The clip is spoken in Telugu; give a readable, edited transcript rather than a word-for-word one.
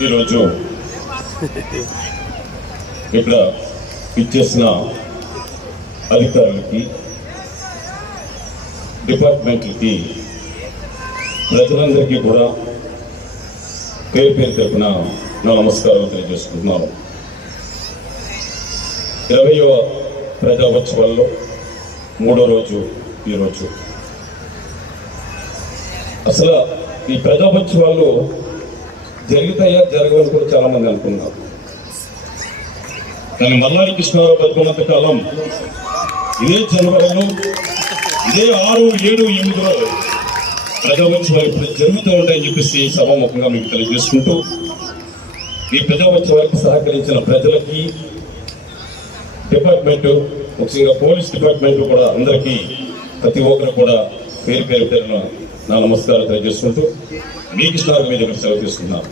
ఈరోజు ఇక్కడ ఇచ్చేసిన అధికారులకి, డిపార్ట్మెంట్లకి, ప్రజలందరికీ కూడా పేరు పేరు తరపున నా నమస్కారం తెలియజేసుకుంటున్నాను. 20వ ప్రజాోత్సవాల్లో 3వ రోజు ఈరోజు. అసలు ఈ ప్రజాోత్సవాలు జరుగుతాయా జరగవని కూడా చాలా మంది అనుకున్నారు. కానీ మల్లాడి కృష్ణారావు బతుకున్నంత కాలం ఇదే జనవరిలో, ఇదే 6, 7, 8లో ప్రజాోత్సవాలు ఇప్పుడు జరుగుతూ ఉంటాయని చెప్పేసి సభాముఖంగా మీకు తెలియజేసుకుంటూ, ఈ ప్రజాోత్సవాలకు సహకరించిన ప్రజలకి, డిపార్ట్మెంట్, ముఖ్యంగా పోలీస్ డిపార్ట్మెంట్ కూడా అందరికీ, ప్రతి ఒక్కరు కూడా పేరు పేరున నా నమస్కారం తెలియజేసుకుంటూ మీ కృష్ణారావు మీద సెలవు తీసుకున్నాను.